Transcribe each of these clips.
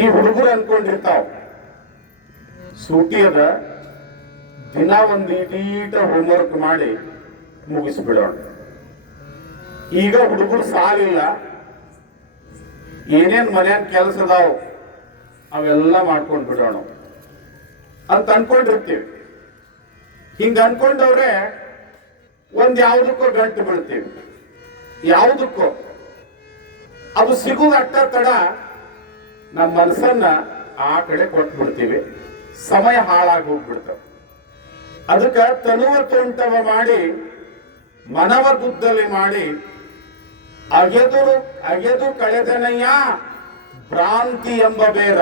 ಈ ಹುಡುಗರು ಅನ್ಕೊಂಡಿರ್ತಾವ. ಸೂಟಿ ಅದ ದಿನ ಒಂದು ಈಟೀಟ ಹೋಮ್ವರ್ಕ್ ಮಾಡಿ ಮುಗಿಸ್ಬಿಡೋಣ. ಈಗ ಹುಡುಗರು ಸಾಲಿಲ್ಲ. ಏನೇನ್ ಮನೆಯ ಕೆಲಸ ಅದಾವ, ಅವೆಲ್ಲ ಮಾಡ್ಕೊಂಡು ಬಿಡೋಣ ಅಂತ ಅನ್ಕೊಂಡಿರ್ತೀವಿ. ಹಿಂಗ ಅನ್ಕೊಂಡವ್ರೆ ಒಂದ್ ಯಾವ್ದಕ್ಕೋ ಗಂಟು ಬೀಳ್ತೀವಿ. ಯಾವುದಕ್ಕೋ. ಅದು ಸಿಗುದ ಅಟ್ಟ ತಡ ನಮ್ಮ ಮನಸ್ಸನ್ನ ಆ ಕಡೆ ಕೊಟ್ಟು ಬಿಡ್ತೀವಿ. ಸಮಯ ಹಾಳಾಗಿ ಹೋಗ್ಬಿಡ್ತವೆ ಅದಕ್ಕೆ ತನುವ ತೋಂಟವ ಮಾಡಿ ಮನವ ಗುದ್ದಲಿ ಮಾಡಿ ಅಗೆದು ಅಗೆದು ಕಳೆದನಯ್ಯ ಭ್ರಾಂತಿ ಎಂಬ ಬೇರ.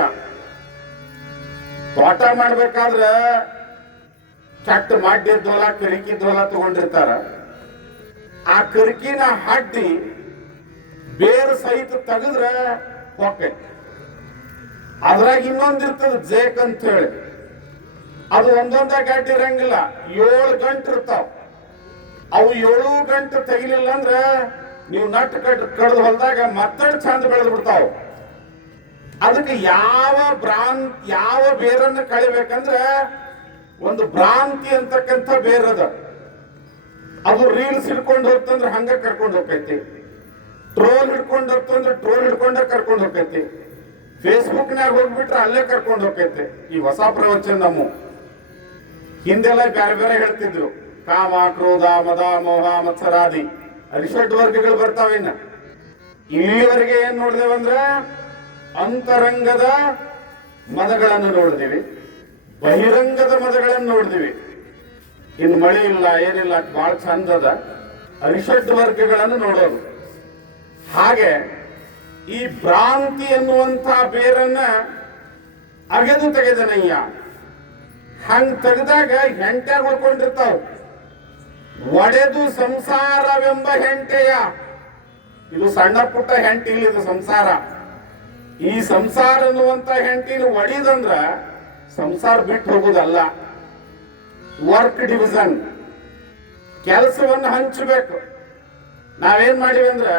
ತೋಟ ಮಾಡ್ಬೇಕಾದ್ರ ಕೆಟ್ಟ ಮಾಡಿದ್ದೋಲ ಕರಿಕಿದ್ದೋಲ ತಗೊಂಡಿರ್ತಾರ. ಆ ಕರಿಕಿನ ಹಡ್ಡಿ ಬೇರು ಸಹಿತ ತೆಗೆದ್ರೆ ಹೊಕ್ಕೈತಿ ಅದ್ರಾಗ ಇನ್ನೊಂದಿರ್ತದ ಜೇಕ್ ಅಂತ ಹೇಳಿ ಅದು ಒಂದೊಂದ ಗಂಟೆ ಇರಂಗಿಲ್ಲ, ಏಳು ಗಂಟೆ ಇರ್ತಾವ. ಅವು ಏಳು ಗಂಟೆ ತೆಗಿಲಿಲ್ಲ ಅಂದ್ರೆ ನೀವು ನಟ್ ಕಟ್ ಕಡ್ದು ಹೊಲ್ದಾಗ ಮತ್ತೆ ಚಂದ ಬೆಳೆದು ಬಿಡ್ತಾವ. ಅದಕ್ಕೆ ಯಾವ ಭ್ರಾಂತ್ ಯಾವ ಬೇರನ್ನ ಕಳಿಬೇಕಂದ್ರೆ ಒಂದು ಭ್ರಾಂತಿ ಅಂತಕ್ಕಂಥ ಬೇರದ ಅದು. ರೀಲ್ಸ್ ಹಿಡ್ಕೊಂಡು ಹೋಗ್ತಂದ್ರೆ ಹಂಗ ಕರ್ಕೊಂಡು ಹೋಗ್ತೈತಿ. ಟ್ರೋಲ್ ಹಿಡ್ಕೊಂಡು ಹೋಗ್ತಂದ್ರೆ ಟ್ರೋಲ್ ಹಿಡ್ಕೊಂಡ ಕರ್ಕೊಂಡು ಹೋಗ್ತೈತಿ. ಫೇಸ್ಬುಕ್ನಾಗ ಹೋಗ್ಬಿಟ್ರೆ ಅಲ್ಲೇ ಕರ್ಕೊಂಡು ಹೋಗ್ತೈತೆ. ಈ ಹೊಸ ಪ್ರವಚನ ನಮ್ಮ. ಹಿಂದೆಲ್ಲ ಬೇರೆ ಬೇರೆ ಹೇಳ್ತಿದ್ರು. ಕಾಮ, ಕ್ರೋಧ, ಮದ, ಮೋಹ, ಮತ್ಸರಾದಿ. ಅರಿಷಡ್ ವರ್ಗಗಳು ಬರ್ತಾವಿನ್ನ ಇಲ್ಲಿವರೆಗೆ ಏನ್ ನೋಡಿದೇವಂದ್ರೆ ಅಂತರಂಗದ ಮದಗಳನ್ನು ನೋಡಿದಿವಿ. ಬಹಿರಂಗದ ಮದಗಳನ್ನು ನೋಡಿದಿವಿ. ಇನ್ನು ಮಳೆ ಇಲ್ಲ, ಏನಿಲ್ಲ ಬಹಳ ಚಂದದ ಅರಿಷಡ್ ವರ್ಗಗಳನ್ನು ನೋಡೋದು. ಹಾಗೆ ಈ ಭ್ರಾಂತಿ ಎನ್ನುವಂತ ಬೇರನ್ನ ಅಗೆದು ತೆಗೆದನಯ್ಯ. ಹಂಗ್ ತೆಗೆದಾಗ ಹೆಂಟೆ ಉಳ್ಕೊಂಡಿರ್ತಾವ ಒಡೆದು ಸಂಸಾರವೆಂಬ ಹೆಂಟೆಯ. ಇದು ಸಣ್ಣ ಪುಟ್ಟ ಹೆಂಟಿ ಇಲ್ಲಿ ಇದು ಸಂಸಾರ. ಈ ಸಂಸಾರ ಅನ್ನುವಂತ ಹೆಂಟಿನ ಒಡಿದಂದ್ರ ಸಂಸಾರ ಬಿಟ್ಟು ಹೋಗುದಲ್ಲ. ವರ್ಕ್ ಡಿವಿಷನ್ ಕೆಲಸವನ್ನು ಹಂಚಬೇಕು. ನಾವೇನ್ ಮಾಡಿವಿ ಅಂದ್ರ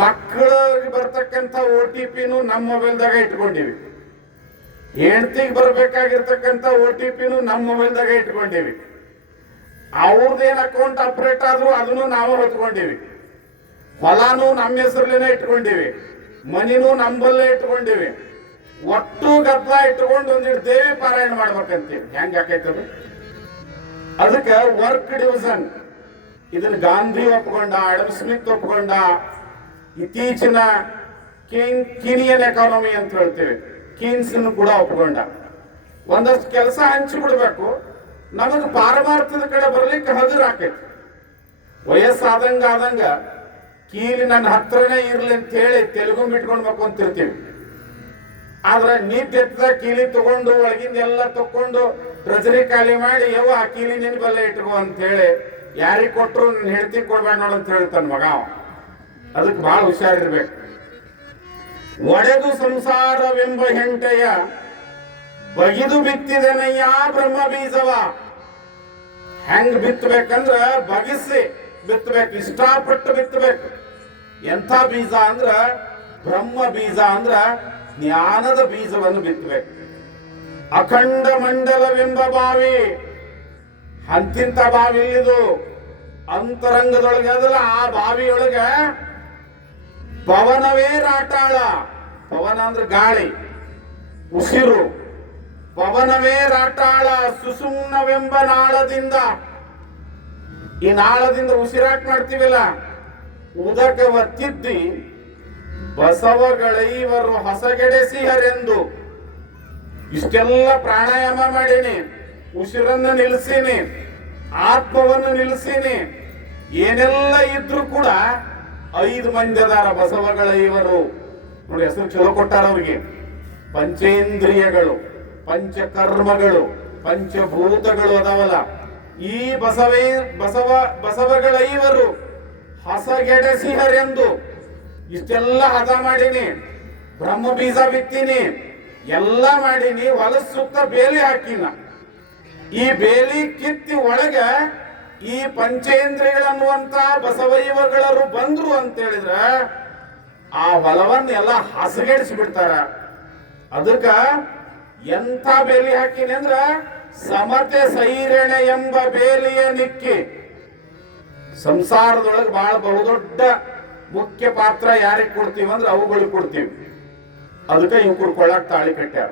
ಮಕ್ಕಳಿಗೆ ಬರ್ತಕ್ಕಂಥ ಓ ಟಿ ಪಿನೂ ನಮ್ಮ ಮೊಬೈಲ್ದಾಗ ಇಟ್ಕೊಂಡಿವಿ. ಹೆಂಡತಿಗೆ ಬರಬೇಕಾಗಿರ್ತಕ್ಕಂಥ ಓ ಟಿ ಪಿನೂ ನಮ್ಮ ಮೊಬೈಲ್ದಾಗ ಇಟ್ಕೊಂಡಿವಿ. ಅವ್ರದ್ದೇನು ಅಕೌಂಟ್ ಅಪ್ರೇಟ್ ಆದ್ರೂ ಅದನ್ನು ನಾವು ಹೊತ್ಕೊಂಡಿವಿ. ಹೊಲಾನು ನಮ್ಮ ಹೆಸರಲ್ಲೇನೆ ಇಟ್ಕೊಂಡಿವಿ. ಮನಿನೂ ನಂಬಲ್ಲೇ ಇಟ್ಕೊಂಡಿವಿ. ಒಟ್ಟು ಗದ್ಲ ಇಟ್ಕೊಂಡು ಒಂದಿಟ್ಟು ದೇವಿ ಪಾರಾಯಣ ಮಾಡ್ಬೇಕಂತೀವಿ. ಹೆಂಗ್ ಯಾಕೈತದ ಅದಕ್ಕೆ ವರ್ಕ್ ಡಿವಿಷನ್ ಇದನ್ನ ಗಾಂಧಿ ಒಪ್ಕೊಂಡ ಆಡಮ್ ಸ್ಮಿತ್ ಒಪ್ಕೊಂಡ ಇತ್ತೀಚಿನ ಕೀನ್ ಕೀನಿಯನ್ ಎಕಾನಮಿ ಅಂತ ಹೇಳ್ತೇವೆ. ಕೀನ್ಸ್ ಕೂಡ ಒಪ್ಕೊಂಡ. ಒಂದಷ್ಟು ಕೆಲಸ ಹಂಚಿಬಿಡ್ಬೇಕು. ನಮಗೆ ಪಾರಮಾರ್ಥದ ಕಡೆ ಬರ್ಲಿಕ್ಕೆ ಹದಿರಾಕೈತಿ ವಯಸ್ಸಾದಂಗ ಆದಂಗ ಕೀಲಿ ನನ್ನ ಹತ್ರನೇ ಇರ್ಲಿ ಅಂತ ಹೇಳಿ ತೆಲುಗು ಬಿಟ್ಕೊಂಡ್ಬೇಕು ಅಂತಿರ್ತೀವಿ ಆದ್ರೆ ನೀಟ್ ಎತ್ತದ ಕೀಲಿ ತಗೊಂಡು, ಒಳಗಿಂದ ಎಲ್ಲ ತಕೊಂಡು ರಜರಿ ಖಾಲಿ ಮಾಡಿ, ಯವ್ವ, ಆ ಕೀಲಿ ನಿನ್ ಬಲ್ಲೇ ಇಟ್ಕೋ ಅಂತ ಹೇಳಿ ಯಾರಿಗೆ ಕೊಟ್ಟರು ನನ್ನ ಹೆಂಡತಿ ಕೊಡ್ಬೇಡ ಅಂತ ಹೇಳ್ತಾನ ಮಗ. ಅದಕ್ಕೆ ಬಹಳ ಹುಷಾರಿರ್ಬೇಕು ಒಡೆದು ಸಂಸಾರವೆಂಬ ಹೆಂಟೆಯ ಬಗಿದು ಬಿತ್ತಿದನಯ್ಯ ಬ್ರಹ್ಮ ಬೀಜವ. ಹೆಂಗ್ ಬಿತ್ತಬೇಕಂದ್ರ ಬಗಿಸಿ ಬಿತ್ತಬೇಕು ಇಷ್ಟಪಟ್ಟು ಬಿತ್ತಬೇಕು ಎಂಥ ಬೀಜ ಅಂದ್ರ ಬ್ರಹ್ಮ ಬೀಜ ಅಂದ್ರ ಜ್ಞಾನದ ಬೀಜವನ್ನು ಬಿತ್ತಬೇಕು ಅಖಂಡ ಮಂಡಲವೆಂಬ ಬಾವಿ ಅಂತಿಂತ ಬಾವಿ ಇಲ್ಲಿದು. ಅಂತರಂಗದೊಳಗೆ ಅದಲ್ಲ, ಆ ಬಾವಿಯೊಳಗ ಪವನವೇ ರಾಟಾಳ. ಪವನ ಅಂದ್ರೆ ಗಾಳಿ. ಉಸಿರು. ಪವನವೇ ರಾಟಾಳ ಸುಸುಮ್ನವೆಂಬ ನಾಳದಿಂದ. ಈ ನಾಳದಿಂದ ಉಸಿರಾಟ ಮಾಡ್ತೀವಿಲ್ಲ? ಉದಕ ಒತ್ತಿದ್ದಿ. ಬಸವಗಳೈವರು ಹೊಸಗೆಡೆಸಿಹರೆಂದು ಇಷ್ಟೆಲ್ಲ ಪ್ರಾಣಾಯಾಮ ಮಾಡೀನಿ. ಉಸಿರನ್ನು ನಿಲ್ಸೀನಿ. ಆತ್ಮವನ್ನು ನಿಲ್ಸೀನಿ. ಏನೆಲ್ಲ ಇದ್ರೂ ಕೂಡ ಐದು ಮಂದಿ ಅದಾರ ಬಸವಗಳ ಇವರು. ನೋಡಿ, ಹೆಸರು ಚಲೋ ಕೊಟ್ಟಾರ ಅವ್ರಿಗೆ. ಪಂಚೇಂದ್ರಿಯಗಳು, ಪಂಚಕರ್ಮಗಳು, ಪಂಚಭೂತಗಳು ಅದಾವಲ್ಲ. ಈ ಬಸವೇ, ಬಸವ, ಬಸವಗಳ ಇವರು ಹಸಗೆಡಸಿಹರೆಂದು ಇಷ್ಟೆಲ್ಲ ಹದ ಮಾಡೀನಿ. ಬ್ರಹ್ಮ ಬೀಜ ಬಿತ್ತೀನಿ. ಎಲ್ಲ ಮಾಡಿನಿ ಹೊಲ ಸುತ್ತ ಬೇಲಿ ಹಾಕಿನ. ಈ ಬೇಲಿ ಕಿತ್ತಿ ಒಳಗ ಈ ಪಂಚೇಂದ್ರಿಯಗಳನ್ನುವಂತ ಬಸವೈವಗಳರು ಬಂದ್ರು ಅಂತ ಹೇಳಿದ್ರೆ ಆ ಹೊಲವನ್ನೆಲ್ಲ ಹಸಗೆಡಿಸಿ ಬಿಡ್ತಾರ ಅದಕ್ಕ ಎಂಥ ಬೇಲಿ ಹಾಕಿನಿ ಅಂದ್ರ ಸಮತೆ ಸೈರಣೆ ಎಂಬ ಬೇಲಿಯ ನಿಕ್ಕಿ. ಸಂಸಾರದೊಳಗೆ ಬಹಳ ಬಹುದೊಡ್ಡ ಮುಖ್ಯ ಪಾತ್ರ ಯಾರಿಗೆ ಕೊಡ್ತೀವಿ ಅಂದ್ರೆ ಅವುಗಳಿಗೆ ಕೊಡ್ತೀವಿ. ಅದಕ್ಕೆ ಇವ್ ಕುಡ್ಕೊಳ್ಳಕ್ ತಾಳಿ ಕಟ್ಟ್ಯಾರ.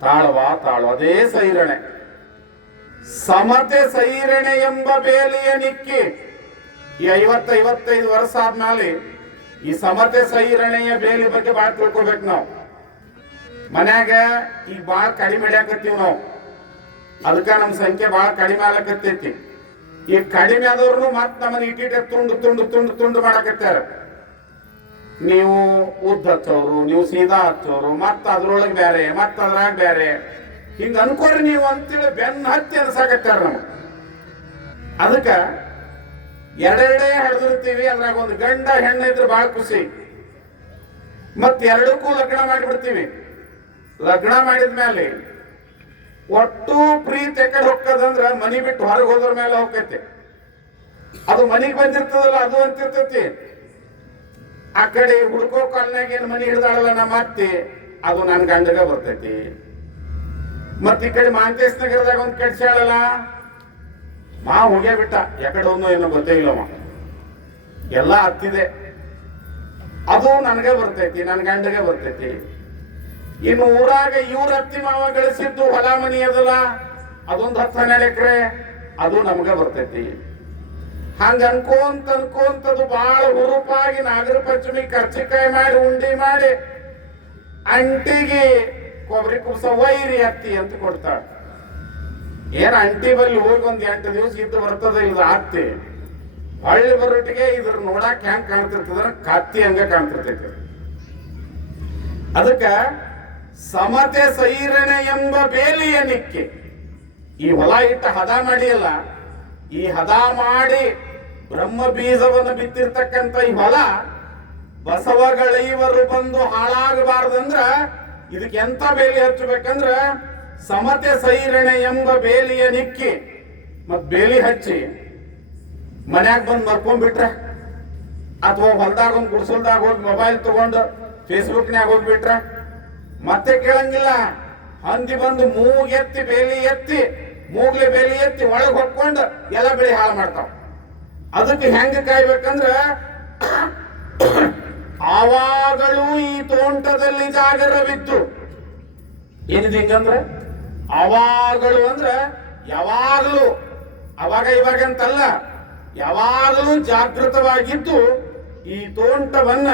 ತಾಳವಾ ತಾಳು, ಅದೇ ಸೈರಣೆ. ಸಮತೆ ಸೈರಣೆ ಎಂಬ ಬೇಲಿಯ ನಿಕ್ಕಿ. ಈ ಐವತ್ತ, ಐವತ್ತೈದು ವರ್ಷ ಆದ್ಮೇಲೆ ಈ ಸಮತೆ ಸೈರಣೆಯ ಬೇಲಿ ಬಗ್ಗೆ ಭಾಳ ತಿಳ್ಕೊಬೇಕು ನಾವು. ಮನ್ಯಾಗ ಈಗ ಭಾಳ ಕಡಿಮೆ ಹಿಡಿಯಾಕತ್ತೀವಿ ನಾವು. ಅದಕ್ಕ ನಮ್ಮ ಸಂಖ್ಯೆ ಬಹಳ ಕಡಿಮೆ ಆಗ್ಲಕತ್ತೈತಿ. ಈ ಕಡಿಮೆ ಆದವ್ರು ಮತ್ ನಮ್ಮನ್ನ ಇಟ್ಟಿಟ್ಟೆ ತುಂಡು ತುಂಡು ತುಂಡು ತುಂಡು ಮಾಡಕತ್ತಾರ ನೀವು ಉದ್ದ ಹಚ್ಚೋರು ನೀವು ಸೀದಾ ಹಚ್ಚೋರು ಮತ್ತ ಅದ್ರೊಳಗೆ ಬೇರೆ ಮತ್ತ ಅದ್ರಾಗ ಬೇರೆ ಹಿಂಗ ಅನ್ಕೋರಿ ನೀವು ಅಂತೇಳಿ ಬೆನ್ನ ಹತ್ತಿ ಅನ್ಸಾಕತ್ತಾರ ನಮ್ಗೆ. ಅದಕ್ಕ ಎರಡೆರಡೇ ಹಡ್ದಿರ್ತೀವಿ, ಅದ್ರಾಗ ಒಂದು ಗಂಡ ಹೆಣ್ಣು ಇದ್ರೆ ಬಹಳ ಖುಷಿ. ಮತ್ತೆ ಎರಡಕ್ಕೂ ಲಗ್ನ ಮಾಡಿಬಿಡ್ತೀವಿ. ಲಗ್ನ ಮಾಡಿದ ಮೇಲೆ ಒಟ್ಟು ಪ್ರೀತಿ ಎಕಡೆ ಹೋಗ್ತದಂದ್ರ ಮನಿ ಬಿಟ್ಟು ಹೊರಗೆ ಹೋದ್ರ ಮೇಲೆ ಹೋಗ್ತೈತಿ ಅದು ಮನಿಗ್ ಬಂದಿರ್ತದಲ್ಲ, ಅದು ಅಂತಿರ್ತೈತಿ. ಆ ಕಡೆ ಹುಡ್ಕೋ ಕಾಲ್ನಾಗ ಏನು ಮನಿ ಹಿಡ್ದಾಳಲ್ಲ ನಮ್ಮ ಅತ್ತಿ, ಅದು ನನ್ನ ಗಂಡಗ ಬರ್ತೈತಿ. ಮತ್ ಈ ಕಡೆ ಮಾಂತೇಶ್ ನಗರದಾಗ ಒಂದ್ ಹೇಳಲ್ಲ? ಮಾ ಹೋಗ್ಯ ಬಿಟ್ಟ. ಯಾಕಡೆ ಒಂದು ಏನೋ ಗೊತ್ತೇ ಇಲ್ಲವ. ಎಲ್ಲ ಹತ್ತಿದೆ. ಅದು ನನಗೆ ಬರ್ತೈತಿ ನನ್ನ ಗಂಡಗೆ ಬರ್ತೈತಿ. ಇನ್ನು ಊರಾಗ ಇವ್ರ ಹತ್ತಿ ಮಾವ ಗಳಿಸಿದ್ದು ಹೊಲ ಮನಿ ಅದಲ್ಲ, ಅದೊಂದು ಹತ್ತು ಹನ್ನೆರಡು ಎಕರೆ, ಅದು ನಮ್ಗೆ ಬರ್ತೈತಿ. ಹಂಗ ಅನ್ಕೋಂತ ಅನ್ಕೋಂತದ್ದು ಬಹಳ ಹುರುಪಾಗಿ ನಾಗರ ಪಂಚಮಿ ಖರ್ಚಿಕಾಯಿ ಮಾಡಿ, ಉಂಡಿ ಮಾಡಿ ಅಂಟಿಗೆ ಕೊಬ್ಬರಿ ಕುಬ್ಸ ವೈರಿ ಹತ್ತಿ ಅಂತ ಕೊಡ್ತಾಳೆ. ಏನ್ ಅಂಟಿ ಬಲ್ಲಿ ಹೋಗಿ ಒಂದ್ ಎಂಟು ದಿವಸ ಇದ್ದು ಬರ್ತದ ಇದು ಅತ್ತಿ ಹೊಳ್ಳಿ ಬರೋಟಿಗೆ ಇದ್ರ ನೋಡಕ್ ಹೆಂಗ್ ಕಾಣ್ತಿರ್ತದ ಕತ್ತಿ ಹಂಗ ಕಾಣ್ತಿರ್ತೈತಿ. ಅದಕ್ಕ ಸಮತೆ ಸೈರಣೆ ಎಂಬ ಬೇಲಿಯ ನಿಕ್ಕಿ. ಈ ಹೊಲ ಇಟ್ಟ ಹದ ಮಾಡಿಯಲ್ಲ ಈ ಹದ ಮಾಡಿ ಬ್ರಹ್ಮ ಬೀಜವನ್ನು ಬಿತ್ತಿರ್ತಕ್ಕಂಥ ಈ ಹೊಲ ಬಸವಗಳೈವರು ಬಂದು ಹಾಳಾಗಬಾರ್ದಂದ್ರ ಇದಕ್ಕೆ ಎಂತ ಬೇಲಿ ಹಚ್ಚಬೇಕಂದ್ರ ಸಮತೆ ಸೈರಣೆ ಎಂಬ ಬೇಲಿಯ ನಿಕ್ಕಿ. ಮತ್ ಬೇಲಿ ಹಚ್ಚಿ ಮನ್ಯಾಗ ಬಂದು ಮರ್ಕೊಂಡ್ಬಿಟ್ರೆ ಅಥವಾ ಹೊಲ್ದಾಗ ಒಂದು ಗುಡ್ಸಲ್ದಾಗ ಹೋಗಿ ಮೊಬೈಲ್ ತಗೊಂಡು ಫೇಸ್ಬುಕ್ನ್ಯಾಗ ಹೋಗ್ಬಿಟ್ರೆ ಮತ್ತೆ ಕೇಳಂಗಿಲ್ಲ. ಹಂದಿ ಬಂದು ಮೂಗ್ ಎತ್ತಿ ಬೇಲಿ ಎತ್ತಿ, ಮೂಗ್ಲಿ ಬೇಲಿ ಎತ್ತಿ ಒಳಗೆ ಹೊಕ್ಕೊಂಡು ಎಲ್ಲ ಬೆಳೆ ಹಾಳು ಮಾಡ್ತಾವ. ಅದಕ್ಕೆ ಹೆಂಗ ಕಾಯ್ಬೇಕಂದ್ರ ಆವಾಗಲೂ ಈ ತೋಂಟದಲ್ಲಿ ಜಾಗರವಿತ್ತು. ಏನಿದೆ ಅಂದ್ರೆ ಅಂದ್ರ ಯಾವಾಗಲೂ, ಅವಾಗ ಇವಾಗ ಅಂತಲ್ಲ, ಯಾವಾಗಲೂ ಜಾಗೃತವಾಗಿದ್ದು ಈ ತೋಂಟವನ್ನ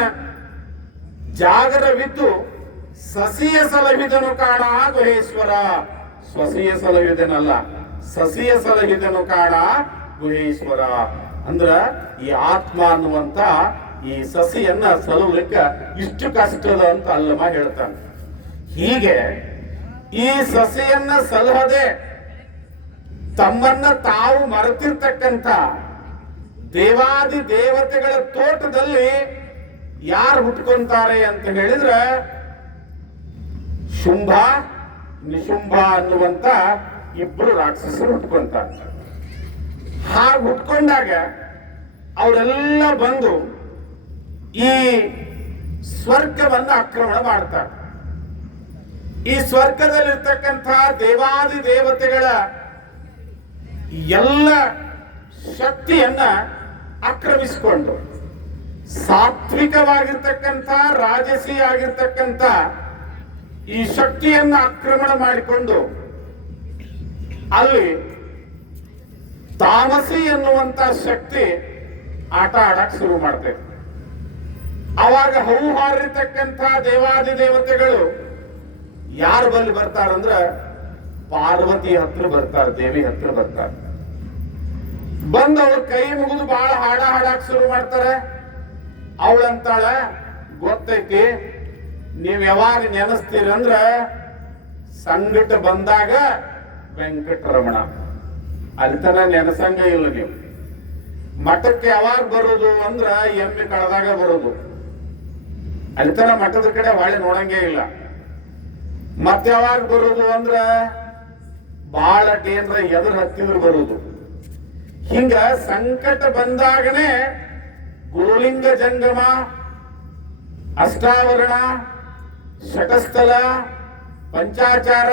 ಜಾಗರವಿದ್ದು ಸಸಿಯ ಸಲಹಿದನು ಕಾಣ ಗುಹೇಶ್ವರ ಸಸಿಯ ಸಲಹಿದನಲ್ಲ, ಸಸಿಯ ಸಲಹಿದನು ಕಾಣ ಗುಹೇಶ್ವರ ಅಂದ್ರ ಈ ಆತ್ಮ ಅನ್ನುವಂತ ಈ ಸಸಿಯನ್ನ ಸಲುಲಿಕ್ಕ ಇಷ್ಟು ಕಷ್ಟದ ಅಂತ ಅಲ್ಲಮ್ಮ ಹೇಳ್ತಾನೆ. ಹೀಗೆ ಈ ಸಸಿಯನ್ನ ಸಲಹದೆ ತಮ್ಮನ್ನ ತಾವು ಮರೆತಿರ್ತಕ್ಕಂಥ ದೇವಾದಿ ದೇವತೆಗಳ ತೋಟದಲ್ಲಿ ಯಾರು ಹುಟ್ಕೊಂತಾರೆ ಅಂತ ಹೇಳಿದ್ರೆ ಶುಂಭ ನಿಶುಂಭ ಅನ್ನುವಂತ ಇಬ್ರು ರಾಕ್ಷಸರು ಹುಟ್ಕೊಂತಾರೆ. ಹಾಗೆ ಹುಟ್ಕೊಂಡಾಗ ಅವರೆಲ್ಲ ಬಂದು ಈ ಸ್ವರ್ಗವನ್ನು ಆಕ್ರಮಣ ಮಾಡ್ತಾರೆ. ಈ ಸ್ವರ್ಗದಲ್ಲಿರ್ತಕ್ಕಂಥ ದೇವಾದಿ ದೇವತೆಗಳ ಎಲ್ಲ ಶಕ್ತಿಯನ್ನ ಆಕ್ರಮಿಸಿಕೊಂಡು, ಸಾತ್ವಿಕವಾಗಿರ್ತಕ್ಕಂಥ ರಾಜಸಿ ಆಗಿರ್ತಕ್ಕಂಥ ಈ ಶಕ್ತಿಯನ್ನ ಆಕ್ರಮಣ ಮಾಡಿಕೊಂಡು, ಅಲ್ಲಿ ತಾಮಸಿ ಎನ್ನುವಂತ ಶಕ್ತಿ ಆಟ ಆಡಕ್ ಶುರು ಮಾಡ್ತೈತೆ ಅವಾಗ ಹೂ ಹಾರಿರ್ತಕ್ಕಂಥ ದೇವಾದಿ ದೇವತೆಗಳು ಯಾರು ಬಲ್ಲಿ ಬರ್ತಾರಂದ್ರ ಪಾರ್ವತಿ ಹತ್ರ ಬರ್ತಾರ, ದೇವಿ ಹತ್ರ ಬರ್ತಾರ. ಬಂದ ಅವ್ರ ಕೈ ಮುಗಿದು ಬಹಳ ಹಾಡ ಹಾಡಾಕ್ ಶುರು ಮಾಡ್ತಾರೆ. ಅವಳಂತಾಳ, ಗೊತ್ತೈತಿ, ನೀವ್ ಯಾವಾಗ ನೆನೆಸ್ತೀರಂದ್ರ ಸಂಗಟ ಬಂದಾಗ ವೆಂಕಟರಮಣ. ಅಲ್ತನ ನೆನಸಂಗ ಇಲ್ಲ ನೀವು. ಮಠಕ್ಕೆ ಯಾವಾಗ ಬರೋದು ಅಂದ್ರ ಎಮ್ಮೆ ಕಳೆದಾಗ ಬರೋದು. ಅಲ್ತನ ಮಠದ ಕಡೆ ಹೊಳೆ ನೋಡಂಗೇ ಇಲ್ಲ. ಮತ್ತೆ ಯಾವಾಗ ಬರುದು ಅಂದ್ರ ಬಾಳ ಟೇಂದ್ರ ಎದುರು ಹತ್ತಿದ್ರು ಬರುದು. ಹಿಂಗ ಸಂಕಟ ಬಂದಾಗನೇ ಗುರುಲಿಂಗ ಜಂಗಮ, ಅಷ್ಟಾವರಣ ಶಟಸ್ಥಲ ಪಂಚಾಚಾರ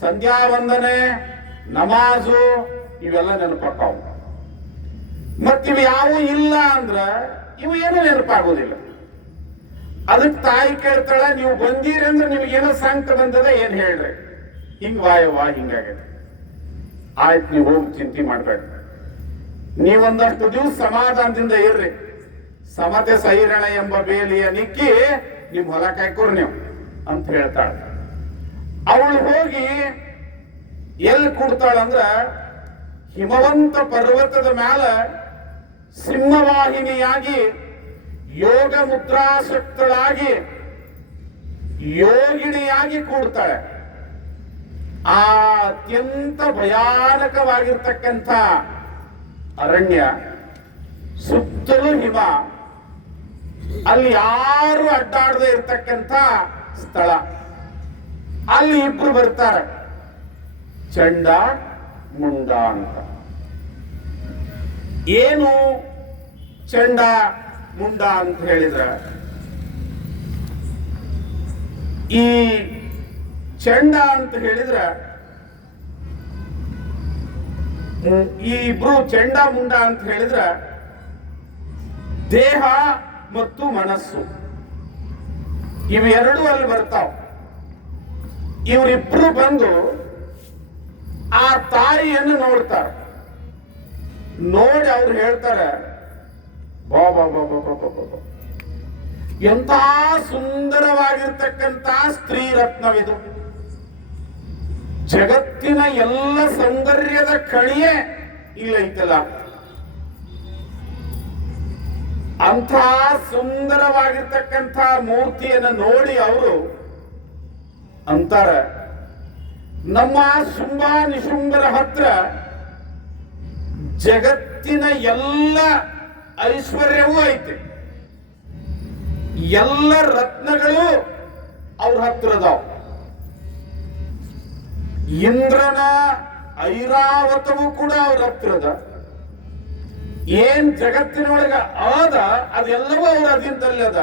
ಸಂಧ್ಯಾ ವಂದನೆ ನಮಾಜು ಇವೆಲ್ಲ ನೆನಪಾಕಾವು ಮತ್ತಿವು ಯಾವು ಇಲ್ಲ ಅಂದ್ರ ಇವು ಏನು ನೆನಪಾಗೋದಿಲ್ಲ. ಅದಕ್ಕೆ ತಾಯಿ ಕೇಳ್ತಾಳೆ, ನೀವು ಬಂದೀರಿ ಅಂದ್ರೆ ಏನೋ ಸಂಕಟ ಬಂದದ, ಏನ್ ಹೇಳ್ರಿ? ಹಿಂಗ್ ವಾ ಹಿಂಗಾಗೈತೆ ಆಯ್ತು, ನೀವು ಹೋಗಿ ಚಿಂತೆ ಮಾಡ್ಬೇಡ ನೀವೊಂದಷ್ಟು ದಿವಸ ಸಮಾಧಾನದಿಂದ ಇರ್ರಿ. ಸಮತೆ ಸೈರಣ ಎಂಬ ಬೇಲಿಯ ನಿಕ್ಕಿ ನಿಮ್ ಹೊಲ ಕಾಯ್ಕೊರ್ ನೀವು ಅಂತ ಹೇಳ್ತಾಳೆ. ಅವಳು ಹೋಗಿ ಎಲ್ಲಿ ಕೂಡ್ತಾಳಂದ್ರ ಹಿಮವಂತ ಪರ್ವತದ ಮ್ಯಾಲ ಸಿಂಹವಾಹಿನಿಯಾಗಿ ಯೋಗ ಮುದ್ರಾಸಕ್ತಳಾಗಿ ಯೋಗಿಣಿಯಾಗಿ ಕೂಡ್ತಾಳೆ. ಆ ಅತ್ಯಂತ ಭಯಾನಕವಾಗಿರ್ತಕ್ಕಂಥ ಅರಣ್ಯ, ಸುತ್ತಲೂ ಹಿಮ, ಅಲ್ಲಿ ಯಾರು ಅಡ್ಡಾಡದೆ ಇರ್ತಕ್ಕಂಥ ಸ್ಥಳ. ಅಲ್ಲಿ ಇಬ್ರು ಬರ್ತಾರೆ. ಚಂಡ, ಮುಂಡ ಅಂತ. ಏನು ಚಂಡ? ಮುಂಡ ಅಂತ ಹೇಳಿದ್ರ, ಈ ಚಂಡ ಅಂತ ಹೇಳಿದ್ರ ಈ ಇಬ್ರು ಚಂಡ ಮುಂಡ ಅಂತ ಹೇಳಿದ್ರ, ದೇಹ ಮತ್ತು ಮನಸ್ಸು. ಇವೆರಡೂ ಅಲ್ಲಿ ಬರ್ತಾವ. ಇವರಿಬ್ರು ಬಂದು ಆ ತಾಯಿಯನ್ನು ನೋಡ್ತಾರ. ನೋಡಿ ಅವ್ರು ಹೇಳ್ತಾರೆ ಎಂತ ಸುಂದರವಾಗಿರ್ತಕ್ಕಂತ ಸ್ತ್ರೀ ರತ್ನವಿದು. ಜಗತ್ತಿನ ಎಲ್ಲ ಸೌಂದರ್ಯದ ಕಣಿಯೇ ಇಲ್ಲೈತಲ್ಲ ಅಂಥ ಸುಂದರವಾಗಿರ್ತಕ್ಕಂಥ ಮೂರ್ತಿಯನ್ನು ನೋಡಿ ಅವರು ಅಂತಾರೆ, ನಮ್ಮ ಶುಂಭ ನಿಶುಂಭರ ಹತ್ರ ಜಗತ್ತಿನ ಎಲ್ಲ ಐಶ್ವರ್ಯವೂ ಐತೆ ಎಲ್ಲ ರತ್ನಗಳು ಅವ್ರ ಹತ್ರದವು. ಇಂದ್ರನ ಐರಾವತವೂ ಕೂಡ ಅವ್ರ ಹತ್ರದ. ಏನ್ ಜಗತ್ತಿನೊಳಗ ಆದ ಅದೆಲ್ಲವೂ ಅವ್ರ ಅಧೀನದಲ್ಲಿ ಅದ.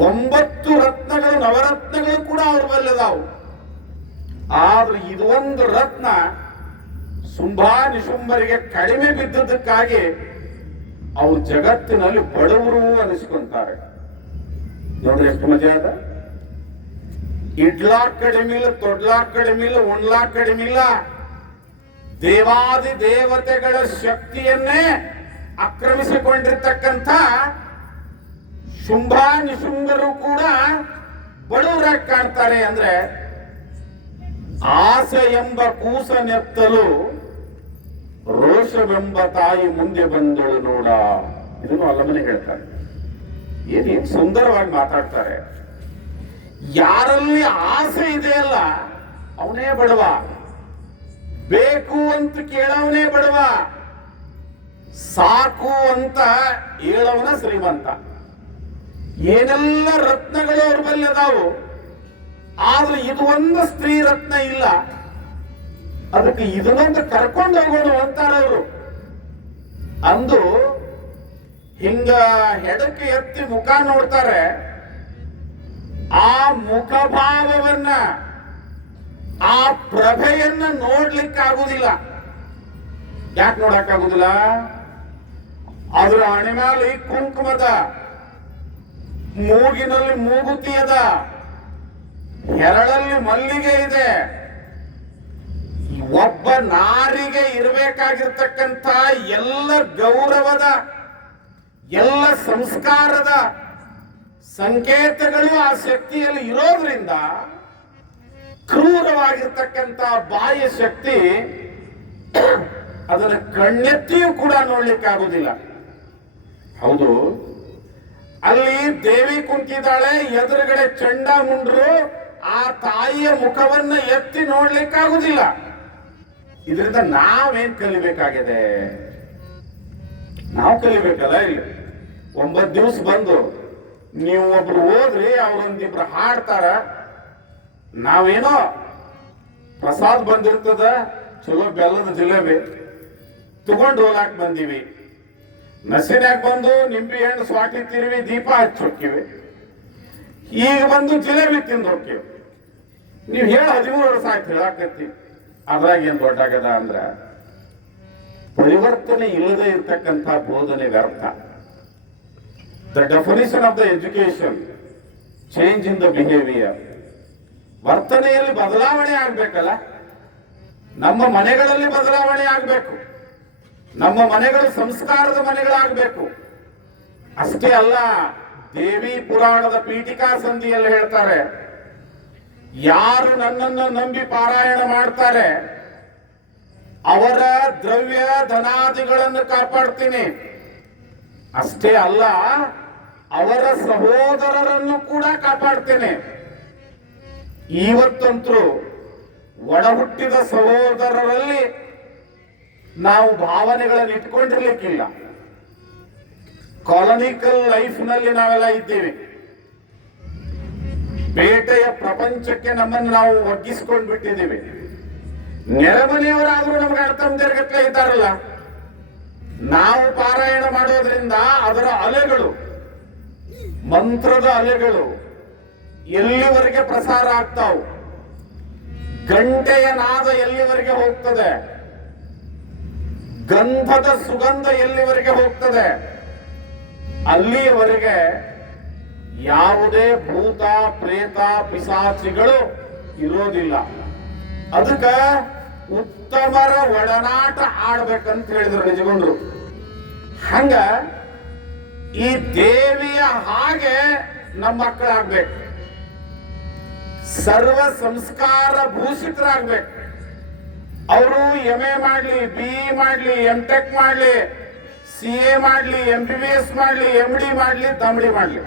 ಒಂಬತ್ತು ರತ್ನಗಳು ನವರತ್ನಗಳು ಕೂಡ ಅವ್ರ ಬಲ್ಲಿ ಅದಾವು. ಆದ್ರೆ ಇದು ಒಂದು ರತ್ನ, ಸುಂಭಾ ನಿಶುಂಭರಿಗೆ ಕಡಿಮೆ ಬಿದ್ದದಕ್ಕಾಗಿ ಅವ್ರು ಜಗತ್ತಿನಲ್ಲಿ ಬಡವರು ಅನಿಸ್ಕೊಂತಾರೆ. ನೋಡ್ರಿ ಎಷ್ಟು ಮಜಾ ಅದ? ಇಡ್ಲಾ ಕಡಿಮೆ ಇಲ್ಲ ತೊಡ್ಲಾ ಕಡಿಮೆ ಇಲ್ಲ ಉಣ್ಲಾ ಕಡಿಮೆ ಇಲ್ಲ. ದೇವಾದಿ ದೇವತೆಗಳ ಶಕ್ತಿಯನ್ನೇ ಆಕ್ರಮಿಸಿಕೊಂಡಿರ್ತಕ್ಕಂಥ ಶುಂಭ ನಿಶುಂಭರು ಕೂಡ ಬಡವರಾಗಿ ಕಾಣ್ತಾರೆ ಅಂದ್ರೆ ಆಸೆ ಎಂಬ ಕೂಸ ನೆತ್ತಲು ರೋಷವೆಂಬ ತಾಯಿ ಮುಂದೆ ಬಂದಳು ನೋಡ. ಇದನ್ನು ಅಲ್ಲಮನೆ ಹೇಳ್ತಾರೆ. ಏನೇನ್ ಸುಂದರವಾಗಿ ಮಾತಾಡ್ತಾರೆ. ಯಾರಲ್ಲಿ ಆಸೆ ಇದೆಯಲ್ಲ ಅವನೇ ಬಡವ. ಬೇಕು ಅಂತ ಕೇಳವನೇ ಬಡವ. ಸಾಕು ಅಂತ ಹೇಳವನ ಶ್ರೀಮಂತ. ಏನೆಲ್ಲ ರತ್ನಗಳು ಅವ್ರ ಬಲ್ಲಿ ಅದಾವು. ಆದ್ರೆ ಇದು ಒಂದು ಸ್ತ್ರೀ ರತ್ನ ಇಲ್ಲ. ಅದಕ್ಕೆ ಇದನ್ನೊಂದು ಕರ್ಕೊಂಡು ಹೋಗೋಣ ಅಂತಾರ ಅವರು ಅಂದು ಹಿಂಗ ಹೆಡಕ್ಕೆ ಎತ್ತಿ ಮುಖ ನೋಡ್ತಾರೆ. ಆ ಮುಖಭಾವವನ್ನ, ಆ ಪ್ರಭೆಯನ್ನ ನೋಡ್ಲಿಕ್ಕೆ ಆಗುದಿಲ್ಲ ಯಾಕೆ ನೋಡಕ್ ಆಗುದಿಲ್ಲ ಅದ್ರ ಹಣಿಮ್ಯಾಲ ಕುಂಕುಮದ, ಮೂಗಿನಲ್ಲಿ ಮೂಗುತಿ ಅದ. ಎರಳಲ್ಲಿ ಮಲ್ಲಿಗೆ ಇದೆ. ಒಬ್ಬ ನಾರಿಗೆ ಇರಬೇಕಾಗಿರ್ತಕ್ಕಂಥ ಎಲ್ಲ ಗೌರವದ ಎಲ್ಲ ಸಂಸ್ಕಾರದ ಸಂಕೇತಗಳು ಆ ಶಕ್ತಿಯಲ್ಲಿ ಇರೋದ್ರಿಂದ ಕ್ರೂರವಾಗಿರ್ತಕ್ಕಂಥ ಬಾಹ್ಯ ಶಕ್ತಿ ಅದನ್ನ ಕಣ್ಣೆತ್ತಿಯೂ ಕೂಡ ನೋಡ್ಲಿಕ್ಕೆ ಆಗುದಿಲ್ಲ ಹೌದು. ಅಲ್ಲಿ ದೇವಿ ಕುಂತಿದ್ದಾಳೆ ಎದುರುಗಡೆ ಚಂಡ ಮುಂಡ್ರು ಆ ತಾಯಿಯ ಮುಖವನ್ನ ಎತ್ತಿ ನೋಡ್ಲಿಕ್ಕಾಗುದಿಲ್ಲ ಇದರಿಂದ ನಾವೇನ್ ಕಲಿಬೇಕಾಗಿದೆ? ನಾವು ಕಲಿಬೇಕಲ್ಲ ಇಲ್ಲಿ? ಒಂಬತ್ತು ದಿವಸ ಬಂದು ನೀವು ಒಬ್ರು ಹೋದ್ರಿ ಅವ್ರೊಂದಿಬ್ರು ಹಾಡ್ತಾರ. ನಾವೇನೋ ಪ್ರಸಾದ್ ಬಂದಿರ್ತದ, ಚಲೋ ಬೆಲ್ಲದ ಜಿಲೇಬಿ ತಗೊಂಡು ಹೋಲಾಕ್ ಬಂದೀವಿ. ನಸಿನ್ಯಾಗ ಬಂದು ನಿಂಬೆ ಹಣ್ಣು ಸ್ವಾಟಿ ತಿರುವಿ ದೀಪ ಹಚ್ಚಿ ಹೋಗ್ತೀವಿ ಈಗ ಬಂದು ಜಿಲೇಬಿ ತಿಂದು ಹೋಕ್ಕಿವಿ. ನೀವು ಹೇಳಿ ಹದಿಮೂರು ವರ್ಷ ಆಯ್ತು ಹೇಳಾಕತ್ತಿ. ಅದ್ರಾಗ ಏನು ದೊಡ್ಡಾಗದ ಅಂದ್ರ ಪರಿವರ್ತನೆ ಇಲ್ಲದೆ ಇರ್ತಕ್ಕಂಥ ಬೋಧನೆ ವ್ಯರ್ಥ. The definition of the education change in the behaviour ವರ್ತನೆಯಲ್ಲಿ ಬದಲಾವಣೆ ಆಗ್ಬೇಕಲ್ಲ? ನಮ್ಮ ಮನೆಗಳಲ್ಲಿ ಬದಲಾವಣೆ ಆಗ್ಬೇಕು. ನಮ್ಮ ಮನೆಗಳು ಸಂಸ್ಕಾರದ ಮನೆಗಳಾಗಬೇಕು. ಅಷ್ಟೇ ಅಲ್ಲ, ದೇವಿ ಪುರಾಣದ ಪೀಠಿಕಾ ಸಂಧಿಯಲ್ಲಿ ಹೇಳ್ತಾರೆ ಯಾರು ನನ್ನನ್ನು ನಂಬಿ ಪಾರಾಯಣ ಮಾಡ್ತಾರೆ, ಅವರ ದ್ರವ್ಯ ಧನಾದಿಗಳನ್ನು ಕಾಪಾಡ್ತೀನಿ. ಅಷ್ಟೇ ಅಲ್ಲ, ಅವರ ಸಹೋದರರನ್ನು ಕೂಡ ಕಾಪಾಡ್ತೇನೆ. ಒಳ ಹುಟ್ಟಿದ ಸಹೋದರರಲ್ಲಿ ನಾವು ಭಾವನೆಗಳನ್ನು ಇಟ್ಕೊಂಡಿರ್ಲಿಕ್ಕಿಲ್ಲ. ಕಾಲನಿಕಲ್ ಲೈಫ್ನಲ್ಲಿ ನಾವೆಲ್ಲ ಇದ್ದೀವಿ. ಬೇಟೆಯ ಪ್ರಪಂಚಕ್ಕೆ ನಮ್ಮನ್ನು ನಾವು ಒಗ್ಗಿಸ್ಕೊಂಡು ಬಿಟ್ಟಿದ್ದೀವಿ. ನೆರೆಮನೆಯವರಾದ್ರೂ ನಮ್ಗೆ ಅರ್ಥಂದರ್ಗತ್ಲೆ ಇದ್ದಾರಲ್ಲ. ನಾವು ಪಾರಾಯಣ ಮಾಡೋದ್ರಿಂದ ಅದರ ಅಲೆಗಳು, ಮಂತ್ರದ ಅಲೆಗಳು ಎಲ್ಲಿವರೆಗೆ ಪ್ರಸಾರ ಆಗ್ತಾವು? ಗಂಟೆಯ ನಾದ ಎಲ್ಲಿವರೆಗೆ ಹೋಗ್ತದೆ? ಗಂಧದ ಸುಗಂಧ ಎಲ್ಲಿವರೆಗೆ ಹೋಗ್ತದೆ? ಅಲ್ಲಿಯವರೆಗೆ ಯಾವುದೇ ಭೂತ, ಪ್ರೇತ, ಪಿಸಾಚಿಗಳು ಇರೋದಿಲ್ಲ. ಅದಕ್ಕ ಉತ್ತಮರ ಒಡನಾಟ ಆಡ್ಬೇಕಂತ ಹೇಳಿದ್ರು ನಿಜಗೊಂಡ್ರು ಹಂಗ ಈ ದೇವಿಯ ಹಾಗೆ ನಮ್ಮ ಮಕ್ಕಳಾಗ್ಬೇಕು. ಸರ್ವ ಸಂಸ್ಕಾರ ಭೂಷಿತರಾಗ್ಬೇಕು. ಅವರು ಎಂ ಎ ಮಾಡ್ಲಿ ಬಿ ಇ ಮಾಡ್ಲಿ ಎಂ ಟೆಕ್ ಮಾಡ್ಲಿ ಸಿ ಎ ಮಾಡ್ಲಿ ಎಂ ಬಿ ಬಿ ಎಸ್ ಮಾಡ್ಲಿ ಎಂ ಡಿ ಮಾಡ್ಲಿ ದಮ್ಡಿ ಮಾಡ್ಲಿ.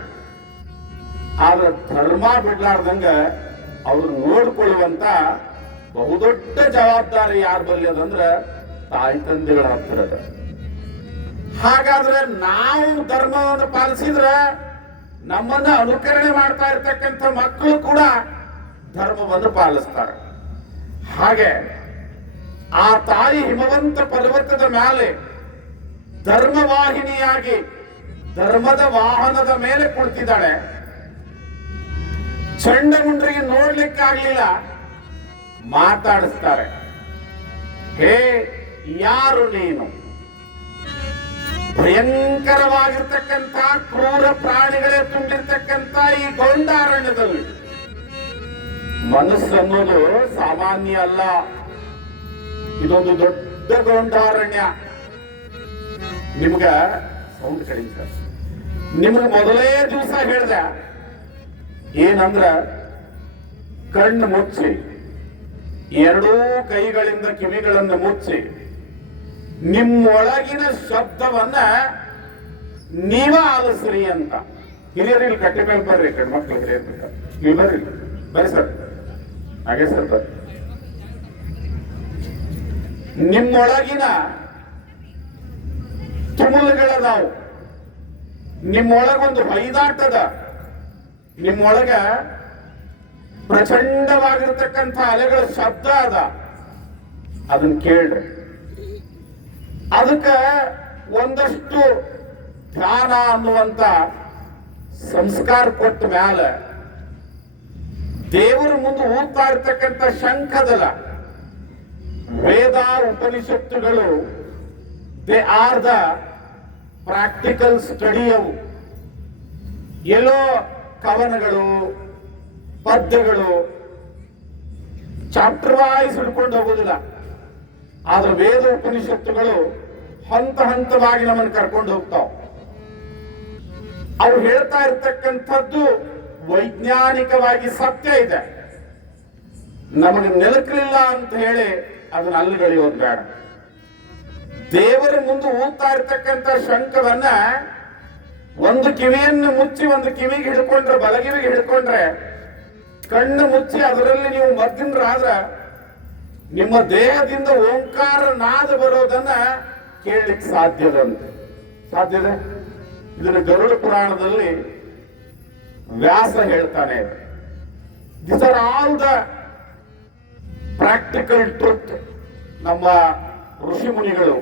ಆದ್ರೆ ಧರ್ಮ ಬಿಡ್ಲಾರ್ದಂಗ ಅವ್ರು ನೋಡ್ಕೊಳ್ಳುವಂತ ಬಹುದೊಡ್ಡ ಜವಾಬ್ದಾರಿ ಯಾರು ಬಲ್ಲಿ ತಾಯಿ ತಂದೆಗಳ ಹತ್ತಿರದ ಹಾಗಾದ್ರೆ ನಾವು ಧರ್ಮವನ್ನು ಪಾಲಿಸಿದ್ರೆ ನಮ್ಮನ್ನ ಅನುಕರಣೆ ಮಾಡ್ತಾ ಇರ್ತಕ್ಕಂಥ ಮಕ್ಕಳು ಕೂಡ ಧರ್ಮವನ್ನು ಪಾಲಿಸ್ತಾರೆ. ಹಾಗೆ ಆ ತಾಯಿ ಹಿಮವಂತ ಪರ್ವತದ ಮೇಲೆ ಧರ್ಮವಾಹಿನಿಯಾಗಿ ಧರ್ಮದ ವಾಹನದ ಮೇಲೆ ಕುಳಿತಿದ್ದಾಳೆ. ಚಂಡಮುಂಡ್ರಿಗೆ ನೋಡ್ಲಿಕ್ಕಾಗ್ಲಿಲ್ಲ, ಮಾತಾಡಿಸ್ತಾರೆ. ಹೇ, ಯಾರು ನೀನು? ಭಯಂಕರವಾಗಿರ್ತಕ್ಕಂಥ ಕ್ರೂರ ಪ್ರಾಣಿಗಳೇ ತುಂಬಿರ್ತಕ್ಕಂಥ ಈ ಗೌಂಡಾರಣ್ಯದಲ್ಲಿ. ಮನಸ್ಸು ಅನ್ನೋದು ಸಾಮಾನ್ಯ ಅಲ್ಲ. ಇದೊಂದು ದೊಡ್ಡ ಗೌಂಡಾರಣ್ಯ. ನಿಮ್ಗ ಸೌಂಡ್ ಕಡಿಮೆ ನಿಮ್ಗೆ ಮೊದಲೇ ದಿವಸ ಹೇಳ್ದೆ ಏನಂದ್ರ ಕಣ್ಣು ಮುಚ್ಚಿ, ಎರಡೂ ಕೈಗಳಿಂದ ಕಿವಿಗಳನ್ನು ಮುಚ್ಚಿ, ನಿಮ್ಮೊಳಗಿನ ಶಬ್ದವನ್ನ ನೀವ ಆಲಿಸ್ರಿ ಅಂತ. ಹಿರಿಯರು ಇಲ್ಲಿ ಕಟ್ಟೆ ಮೇಲೆ ಬರ್ರಿ ಹಿರಿಯರ್ ಬೇಕಾದ್ರೆ. ಇಲ್ಲಿ ಬರ್ರಿ ಬರ್ರಿ ಸರ್. ಹಾಗೆ ಸರ್ ಬರ್ರಿ. ನಿಮ್ಮೊಳಗಿನ ತುಮುಲುಗಳದಾವು. ನಿಮ್ಮೊಳಗೊಂದು ಹೊಯ್ದಾಟದ. ನಿಮ್ಮೊಳಗ ಪ್ರಚಂಡವಾಗಿರ್ತಕ್ಕಂಥ ಅಲೆಗಳ ಶಬ್ದ ಅದ. ಅದನ್ನ ಕೇಳ್ರಿ. ಅದಕ್ಕ ಒಂದಷ್ಟು ಧ್ಯಾನ ಅನ್ನುವಂತ ಸಂಸ್ಕಾರ ಕೊಟ್ಟ ಮ್ಯಾಲ ದೇವರ ಮುಂದೆ ಊದ್ತಾ ಇರ್ತಕ್ಕಂಥ ಶಂಖದಲ್ಲ ವೇದ ಉಪನಿಷತ್ತುಗಳು, they are the practical study ಅವು. ಎಲ್ಲೋ ಕವನಗಳು, ಪದ್ಯಗಳು ಚಾಪ್ಟರ್ ವಾಯ್ಸ್ ಹಿಡ್ಕೊಂಡು ಹೋಗುದಿಲ್ಲ. ಆದ್ರೆ ವೇದ ಉಪನಿಷತ್ತುಗಳು ಹಂತ ಹಂತವಾಗಿ ನಮ್ಮನ್ನು ಕರ್ಕೊಂಡು ಹೋಗ್ತಾವ. ಅವ್ರು ಹೇಳ್ತಾ ಇರ್ತಕ್ಕಂಥದ್ದು ವೈಜ್ಞಾನಿಕವಾಗಿ ಸತ್ಯ ಇದೆ. ನಮಗೆ ನೆಲಕಲಿಲ್ಲ ಅಂತ ಹೇಳಿ ಅದನ್ನ ಅಲ್ಲುಗಳೆಯೋದು ಬೇಡ. ದೇವರ ಮುಂದೆ ಊದ್ತಾ ಇರ್ತಕ್ಕಂಥ ಶಂಖವನ್ನ ಒಂದು ಕಿವಿಯನ್ನು ಮುಚ್ಚಿ ಒಂದು ಕಿವಿಗೆ ಹಿಡ್ಕೊಂಡ್ರೆ, ಬಲಗಿವಿಗೆ ಹಿಡ್ಕೊಂಡ್ರೆ, ಕಣ್ಣು ಮುಚ್ಚಿ ಅದರಲ್ಲಿ ನೀವು ಮಗ್ನರಾದ್ರ ನಿಮ್ಮ ದೇಹದಿಂದ ಓಂಕಾರ ನಾದ ಬರೋದನ್ನ ಕೇಳಲಿಕ್ಕೆ ಸಾಧ್ಯದಂತೆ. ಸಾಧ್ಯದೆ? ಇದನ್ನ ಗರುಡ ಪುರಾಣದಲ್ಲಿ ವ್ಯಾಸ ಹೇಳ್ತಾನೆ. This are all the practical truth ನಮ್ಮ ಋಷಿ ಮುನಿಗಳು,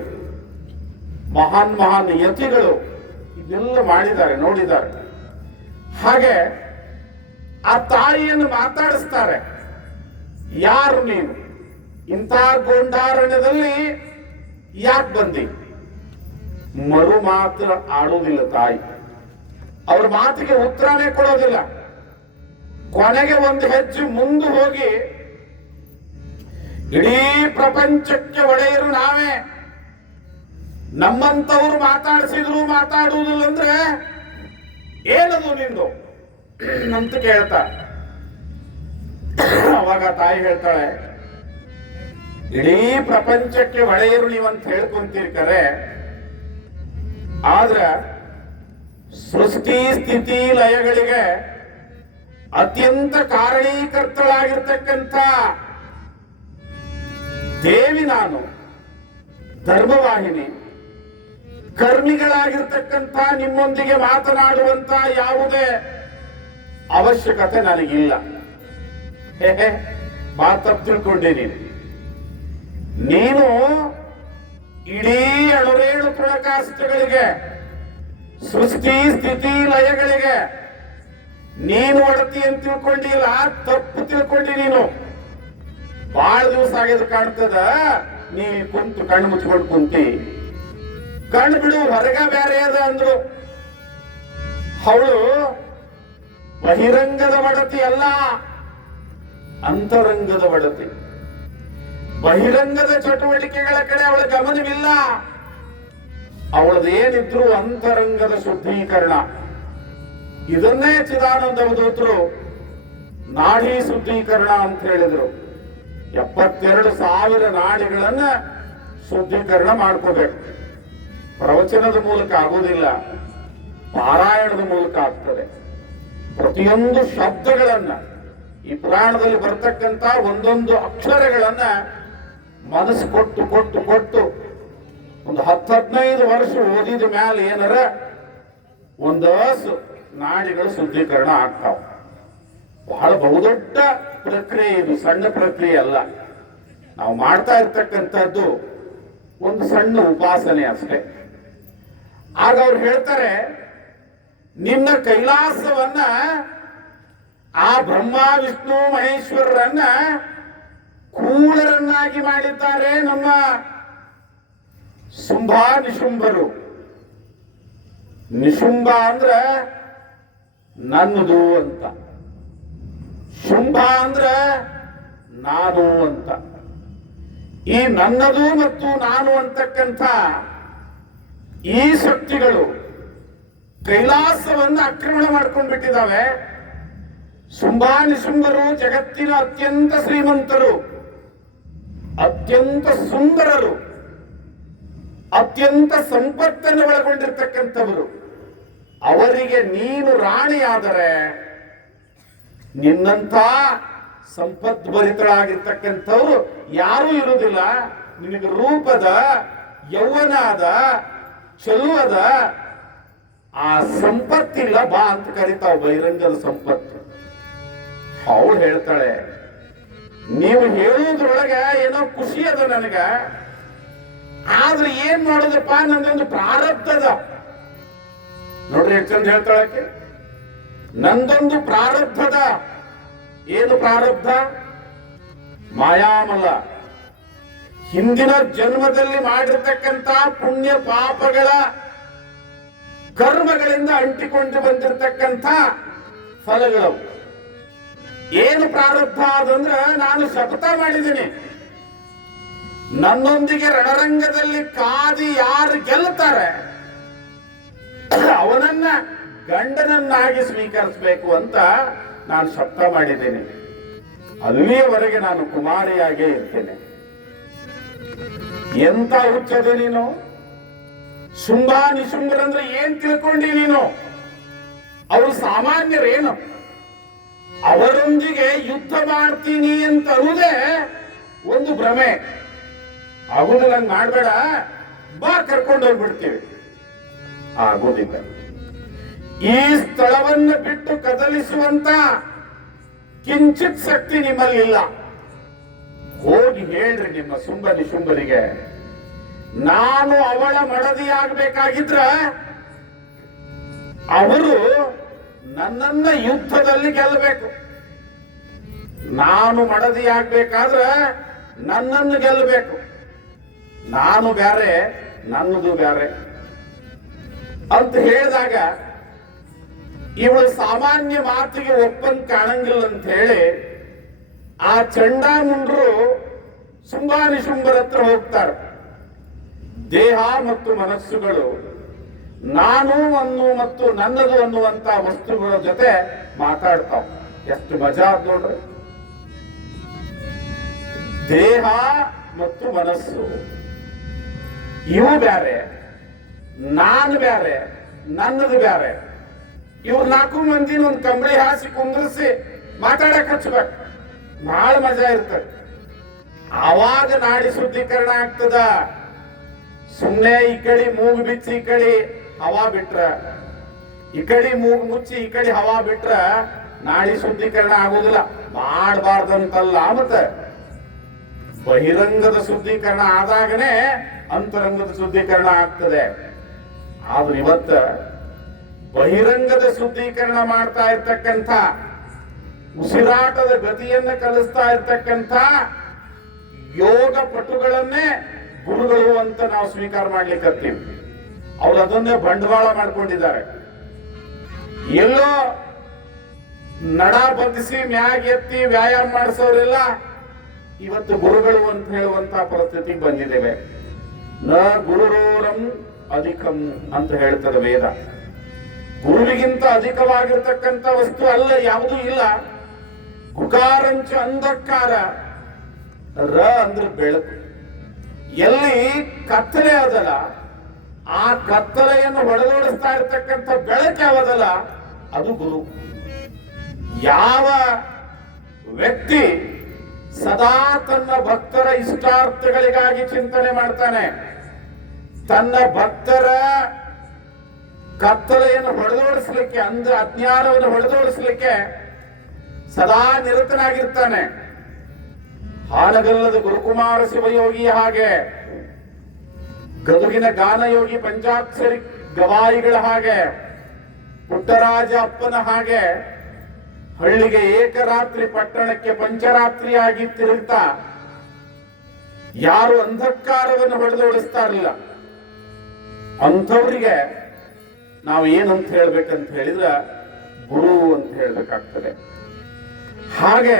ಮಹಾನ್ ಮಹಾನ್ ಯತಿಗಳು ಇದೆಲ್ಲ ಮಾಡಿದ್ದಾರೆ, ನೋಡಿದ್ದಾರೆ. ಹಾಗೆ ಆ ತಾಯಿಯನ್ನು ಮಾತಾಡಿಸ್ತಾರೆ, ಯಾರು ನೀನು? ಇಂಥ ಗೊಂಡಾರಣ್ಯದಲ್ಲಿ ಯಾಕೆ ಬಂದಿ? ಮರು ಮಾತ್ರ ಆಡುವುದಿಲ್ಲ ತಾಯಿ. ಅವ್ರ ಮಾತಿಗೆ ಉತ್ತರನೇ ಕೊಡೋದಿಲ್ಲ. ಕೊನೆಗೆ ಒಂದು ಹೆಜ್ಜೆ ಮುಂದೆ ಹೋಗಿ, ಇಡೀ ಪ್ರಪಂಚಕ್ಕೆ ಒಡೆಯರು ನಾವೇ. ನಮ್ಮಂತವ್ರು ಮಾತಾಡಿಸಿದ್ರು, ಮಾತಾಡುವುದಿಲ್ಲ ಅಂದ್ರೆ ಏನದು ನಿಂದು? ಅಂತ ಕೇಳ್ತಾ ಅವಾಗ ತಾಯಿ ಹೇಳ್ತಾಳೆ, ಇಡೀ ಪ್ರಪಂಚಕ್ಕೆ ಒಡೆಯರು ನೀವಂತ ಹೇಳ್ಕೊಂತೀರಿ ಕರೆ. ಆದ್ರ ಸೃಷ್ಟಿ ಸ್ಥಿತಿ ಲಯಗಳಿಗೆ ಅತ್ಯಂತ ಕಾರಣೀಕರ್ತಳಾಗಿರ್ತಕ್ಕಂಥ ದೇವಿ ನಾನು, ಧರ್ಮವಾಹಿನಿ. ಕರ್ಮಿಗಳಾಗಿರ್ತಕ್ಕಂಥ ನಿಮ್ಮೊಂದಿಗೆ ಮಾತನಾಡುವಂತ ಯಾವುದೇ ಅವಶ್ಯಕತೆ ನನಗಿಲ್ಲ. ಮಾತಪ್ಪ ತಿಳ್ಕೊಂಡೆ ನೀನು. ನೀನು ಇಡೀ ಅಳರೇಳು ಪ್ರಕಾಶಗಳಿಗೆ, ಸೃಷ್ಟಿ, ಸ್ಥಿತಿ, ಲಯಗಳಿಗೆ ನೀನು ಒಡತಿ ಅಂತ ತಿಳ್ಕೊಂಡಿಲ್ಲ ತಪ್ಪು ತಿಳ್ಕೊಂಡಿ ನೀನು. ಬಹಳ ದಿವಸ ಆಗಿದ್ರು ಕಾಣ್ತದ, ನೀ ಕುಂತು ಕಣ್ಣು ಮುಚ್ಕೊಂಡು ಕುಂತಿ. ಕಣ್ಣು ಬಿಡು, ಹೊರಗ ಬೇರೆ ಅದ ಅಂದ್ರು. ಅವಳು ಬಹಿರಂಗದ ಒಡತಿ ಅಲ್ಲ, ಅಂತರಂಗದ ಒಡತಿ. ಬಹಿರಂಗದ ಚಟುವಟಿಕೆಗಳ ಕಡೆ ಅವಳ ಗಮನವಿಲ್ಲ. ಅವಳದೇನಿದ್ರು ಅಂತರಂಗದ ಶುದ್ಧೀಕರಣ. ಇದನ್ನೇ ಚಿದಾನಂದ ಅವಧೂತರು ನಾಡಿ ಶುದ್ಧೀಕರಣ ಅಂತ ಹೇಳಿದ್ರು. ಎಪ್ಪತ್ತೆರಡು ಸಾವಿರ ನಾಡಿಗಳನ್ನ ಶುದ್ಧೀಕರಣ ಮಾಡ್ಕೋಬೇಕು. ಪ್ರವಚನದ ಮೂಲಕ ಆಗುವುದಿಲ್ಲ ಪಾರಾಯಣದ ಮೂಲಕ ಆಗ್ತದೆ. ಪ್ರತಿಯೊಂದು ಶಬ್ದಗಳನ್ನ, ಈ ಪುರಾಣದಲ್ಲಿ ಬರ್ತಕ್ಕಂತ ಒಂದೊಂದು ಅಕ್ಷರಗಳನ್ನ ಮನಸ್ಸು ಕೊಟ್ಟು ಕೊಟ್ಟು ಕೊಟ್ಟು ಒಂದು ಹತ್ತು ಹದಿನೈದು ವರ್ಷ ಓದಿದ ಮೇಲೆ ಏನಾರ ಒಂದು ನಾಡಿಗಳು ಶುದ್ಧೀಕರಣ ಆಗ್ತಾವ. ಬಹಳ ಬಹುದೊಡ್ಡ ಪ್ರಕ್ರಿಯೆ ಇದು, ಸಣ್ಣ ಪ್ರಕ್ರಿಯೆ ಅಲ್ಲ. ನಾವು ಮಾಡ್ತಾ ಇರ್ತಕ್ಕಂಥದ್ದು ಒಂದು ಸಣ್ಣ ಉಪಾಸನೆ ಅಷ್ಟೇ. ಆಗ ಅವ್ರು ಹೇಳ್ತಾರೆ, ನಿನ್ನ ಕೈಲಾಸವನ್ನ ಆ ಬ್ರಹ್ಮ, ವಿಷ್ಣು, ಮಹೇಶ್ವರರನ್ನ ಕೂಳರನ್ನಾಗಿ ಮಾಡಿದ್ದಾರೆ ನಮ್ಮ ಶುಂಭಾ, ನಿಶುಂಭರು. ನಿಶುಂಭ ಅಂದ್ರ ನನ್ನದು ಅಂತ. ಶುಂಭ ಅಂದ್ರ ನಾದು ಅಂತ. ಈ ನನ್ನದು ಮತ್ತು ನಾನು ಅಂತಕ್ಕಂಥ ಈ ಶಕ್ತಿಗಳು ಕೈಲಾಸವನ್ನು ಆಕ್ರಮಣ ಮಾಡ್ಕೊಂಡು ಬಿಟ್ಟಿದ್ದಾವೆ ಸುಂಬಾನಿ ನಿಶುಂಭರು ಜಗತ್ತಿನ ಅತ್ಯಂತ ಶ್ರೀಮಂತರು, ಅತ್ಯಂತ ಸುಂದರರು, ಅತ್ಯಂತ ಸಂಪತ್ತನ್ನು ಒಳಗೊಂಡಿರ್ತಕ್ಕಂಥವರು. ಅವರಿಗೆ ನೀನು ರಾಣಿಯಾದರೆ ನಿನ್ನಂಥ ಸಂಪದ್ಭರಿತಳಾಗಿರ್ತಕ್ಕಂಥವ್ರು ಯಾರೂ ಇರುವುದಿಲ್ಲ. ನಿನಗೆ ರೂಪದ ಯೌವನದ ಅದ ಆ ಸಂಪತ್ತಿಲ್ಲ ಬಾ ಅಂತ ಕರಿತಾವ ಬಹಿರಂಗದ ಸಂಪತ್ತು. ಅವಳು ಹೇಳ್ತಾಳೆ, ನೀವು ಹೇಳುವುದ್ರೊಳಗ ಏನೋ ಖುಷಿ ಅದ ನನಗ. ಆದ್ರೆ ಏನ್ ಮಾಡೋದಪ್ಪ? ನಂದೊಂದು ಪ್ರಾರಬ್ಧದ ನೋಡ್ರಿ ಚಂದ ಹೇಳ್ತಾಳಕ್ಕೆ ನಂದೊಂದು ಪ್ರಾರಬ್ಧದ ಏನು ಪ್ರಾರಬ್ಧ? ಮಾಯಾಮಲ. ಹಿಂದಿನ ಜನ್ಮದಲ್ಲಿ ಮಾಡಿರ್ತಕ್ಕಂತ ಪುಣ್ಯ ಪಾಪಗಳ ಕರ್ಮಗಳಿಂದ ಅಂಟಿಕೊಂಡು ಬಂದಿರತಕ್ಕಂಥ ಫಲಗಳು. ಏನು ಪ್ರಾರಬ್ಧ ಅದಂದ್ರ ನಾನು ಶಪಥ ಮಾಡಿದ್ದೀನಿ. ನನ್ನೊಂದಿಗೆ ರಣರಂಗದಲ್ಲಿ ಕಾದಿ ಯಾರು ಗೆಲ್ತಾರೆ ಅವನನ್ನ ಗಂಡನನ್ನಾಗಿ ಸ್ವೀಕರಿಸಬೇಕು ಅಂತ ನಾನು ಶಬ್ದ ಮಾಡಿದ್ದೇನೆ. ಅಲ್ಲಿಯವರೆಗೆ ನಾನು ಕುಮಾರಿಯಾಗೇ ಇರ್ತೇನೆ. ಎಂತ ಹುಚ್ಚದೆ ನೀನು? ಶುಂಭ ನಿಶುಂಭರಂದ್ರೆ ಏನ್ ತಿಳ್ಕೊಂಡಿ ನೀನು? ಅವರು ಸಾಮಾನ್ಯರೇನು? ಅವರೊಂದಿಗೆ ಯುದ್ಧ ಮಾಡ್ತೀನಿ ಅಂತ ಅನ್ನುವುದೇ ಒಂದು ಭ್ರಮೆ. ಆಗುದಿಲ್ಲ ನಂಗೆ ಮಾಡ್ಬೇಡ. ಬಾ ಕರ್ಕೊಂಡು ಹೋಗ್ಬಿಡ್ತೀವಿ. ಆಗೋದಿಲ್ಲ. ಈ ಸ್ಥಳವನ್ನು ಬಿಟ್ಟು ಕದಲಿಸುವಂತ ಕಿಂಚಿತ್ ಶಕ್ತಿ ನಿಮ್ಮಲ್ಲಿಲ್ಲ. ಹೋಗಿ ಹೇಳ್ರಿ ನಿಮ್ಮ ಸುಂಬಲಿ ಶುಂಬರಿಗೆ ನಾನು ಅವಳ ಮಡದಿಯಾಗಬೇಕಾಗಿದ್ರ ಅವರು ನನ್ನನ್ನ ಯುದ್ಧದಲ್ಲಿ ಗೆಲ್ಲಬೇಕು. ನಾನು ಮಡದಿಯಾಗಬೇಕಾದ್ರೆ ನನ್ನನ್ನು ಗೆಲ್ಲಬೇಕು. ನಾನು ಬ್ಯಾರೆ, ನನ್ನದು ಬ್ಯಾರೆ. ಅಂತ ಹೇಳಿದಾಗ ಇವಳು ಸಾಮಾನ್ಯ ಮಾತಿಗೆ ಒಪ್ಪಂದ್ ಕಾಣಂಗಿಲ್ಲ ಅಂತ ಹೇಳಿ ಆ ಚಂಡಾಮುಂಡ್ರು ಶುಂಭಾನಿಶುಂಭರ ಹತ್ರ ಹೋಗ್ತಾರೆ. ದೇಹ ಮತ್ತು ಮನಸ್ಸುಗಳು, ನಾನು ಅನ್ನು ಮತ್ತು ನನ್ನದು ಅನ್ನುವಂತ ವಸ್ತುಗಳ ಜೊತೆ ಮಾತಾಡ್ತಾವ. ಎಷ್ಟು ಮಜಾ ನೋಡ್ರಿ. ದೇಹ ಮತ್ತು ಮನಸ್ಸು, ಇವು ಬ್ಯಾರೆ, ನಾನು ಬ್ಯಾರೆ, ನನ್ನದು ಬ್ಯಾರೆ. ಇವ್ರು ನಾಲ್ಕು ಮಂದಿನ ಒಂದು ಕಂಬಳಿ ಹಾಸಿ ಕುಂದ್ರಿಸಿ ಮಾತಾಡಕ್ ಹಚ್ಬೇಕು. ಬಹಳ ಮಜಾ ಇರ್ತದೆ ಆವಾಗ ನಾಡಿ ಶುದ್ಧೀಕರಣ ಆಗ್ತದ. ಸುಮ್ಮನೆ ಈ ಕಡೆ ಮೂಗು ಬಿಚ್ಚಿ, ಈ ಕಡೆ ಹವಾ ಬಿಟ್ರ. ಈ ಕಡೆ ಮೂಗು ಮುಚ್ಚಿ, ಈ ಕಡೆ ಹವಾ ಬಿಟ್ರ ನಾಡಿ ಶುದ್ಧೀಕರಣ ಆಗೋದಿಲ್ಲ. ಮಾಡಬಾರ್ದಂತಲ್ಲ ಮತ್ತೆ. ಬಹಿರಂಗದ ಶುದ್ಧೀಕರಣ ಆದಾಗನೇ ಅಂತರಂಗದ ಶುದ್ಧೀಕರಣ ಆಗ್ತದೆ. ಆದ್ರೆ ಇವತ್ತ ಬಹಿರಂಗದ ಶುದ್ಧೀಕರಣ ಮಾಡ್ತಾ ಇರ್ತಕ್ಕಂಥ ಉಸಿರಾಟದ ಗತಿಯನ್ನು ಕಲಿಸ್ತಾ ಇರ್ತಕ್ಕಂಥ ಯೋಗ ಪಟುಗಳನ್ನೇ ಗುರುಗಳು ಅಂತ ನಾವು ಸ್ವೀಕಾರ ಮಾಡ್ಲಿಕ್ಕತ್ತೀವಿ ಅವ್ರು ಅದನ್ನೇ ಬಂಡವಾಳ ಮಾಡ್ಕೊಂಡಿದ್ದಾರೆ. ಎಲ್ಲೋ ನಡ ಬದಿಸಿ ಮ್ಯಾಗ್ ಎತ್ತಿ ವ್ಯಾಯಾಮ ಮಾಡಿಸೋರೆಲ್ಲ ಇವತ್ತು ಗುರುಗಳು ಅಂತ ಹೇಳುವಂತ ಪರಿಸ್ಥಿತಿ ಬಂದಿದ್ದೇವೆ. ನ ಗುರುರೋರಂ ಅಧಿಕಂ ಅಂತ ಹೇಳ್ತದೆ ವೇದ. ಗುರುವಿಗಿಂತ ಅಧಿಕವಾಗಿರ್ತಕ್ಕಂಥ ವಸ್ತು ಅಲ್ಲ, ಯಾವುದೂ ಇಲ್ಲ. ಗುಕಾರಂಚ ಅಂಧಕಾರ. ರ ಅಂದ್ರೆ ಬೆಳಕು. ಎಲ್ಲಿ ಕತ್ತಲೆ ಅದಲ್ಲ, ಆ ಕತ್ತಲೆಯನ್ನು ಹೊಡೆದೋಡಿಸ್ತಾ ಇರ್ತಕ್ಕಂಥ ಬೆಳಕು ಯಾವುದಲ್ಲ, ಅದು ಗುರು. ಯಾವ ವ್ಯಕ್ತಿ ಸದಾ ತನ್ನ ಭಕ್ತರ ಇಷ್ಟಾರ್ಥಗಳಿಗಾಗಿ ಚಿಂತನೆ ಮಾಡ್ತಾನೆ, ತನ್ನ ಭಕ್ತರ ಕತ್ತಲೆಯನ್ನು ಹೊಡೆದೋಡಿಸ್ಲಿಕ್ಕೆ ಅಂದ್ರೆ ಅಜ್ಞಾನವನ್ನು ಹೊಡೆದೋಡಿಸ್ಲಿಕ್ಕೆ ಸದಾ ನಿರತನಾಗಿರ್ತಾನೆ. ಹಾಲಗಲ್ಲದ ಗುರುಕುಮಾರ ಶಿವಯೋಗಿ ಹಾಗೆ, ಗದುಗಿನ ಗಾನಯೋಗಿ ಪಂಚಾಕ್ಷರಿ ಗವಾಯಿಗಳ ಹಾಗೆ, ಪುಟ್ಟರಾಜ ಅಪ್ಪನ ಹಾಗೆ, ಹಳ್ಳಿಗೆ ಏಕರಾತ್ರಿ ಪಟ್ಟಣಕ್ಕೆ ಪಂಚರಾತ್ರಿಯಾಗಿ ತಿರುಗ್ತಾ, ಯಾರು ಅಂಧಕಾರವನ್ನು ಹೊಡೆದೋಡಿಸ್ತಾ ಇರಲಿಲ್ಲ ಅಂಥವ್ರಿಗೆ ನಾವು ಏನಂತ ಹೇಳ್ಬೇಕಂತ ಹೇಳಿದ್ರೆ ಗುರು ಅಂತ ಹೇಳ್ಬೇಕಾಗ್ತದೆ. ಹಾಗೆ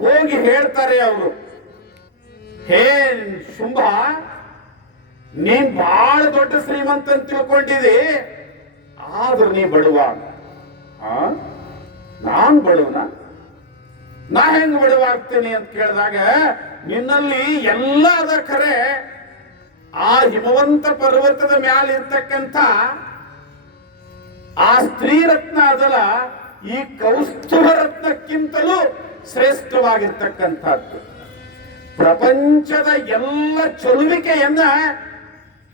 ಹೋಗಿ ಹೇಳ್ತಾರೆ ಅವರು. ಹೇ ಶುಂಭ, ನೀನ್ ಬಹಳ ದೊಡ್ಡ ಶ್ರೀಮಂತ ಅಂತ ತಿಳ್ಕೊಂಡಿದಿ, ಆದ್ರೂ ನೀ ಬಡವ. ನಾನ್ ಬಡವನ? ನಾ ಹೆಂಗ್ ಬಡವ ಆಗ್ತೀನಿ ಅಂತ ಕೇಳಿದಾಗ, ನಿನ್ನಲ್ಲಿ ಎಲ್ಲ ಅದ ಖರೆ ಆ ಹಿಮವಂತ ಪರ್ವತದ ಮ್ಯಾಲಿರ್ತಕ್ಕಂಥ ಆ ಸ್ತ್ರೀರತ್ನ ಅದಲ್ಲ ಈ ಕೌಸ್ತುಭ ರತ್ನಕ್ಕಿಂತಲೂ ಶ್ರೇಷ್ಠವಾಗಿರ್ತಕ್ಕಂಥದ್ದು. ಪ್ರಪಂಚದ ಎಲ್ಲ ಚಲುವಿಕೆಯನ್ನ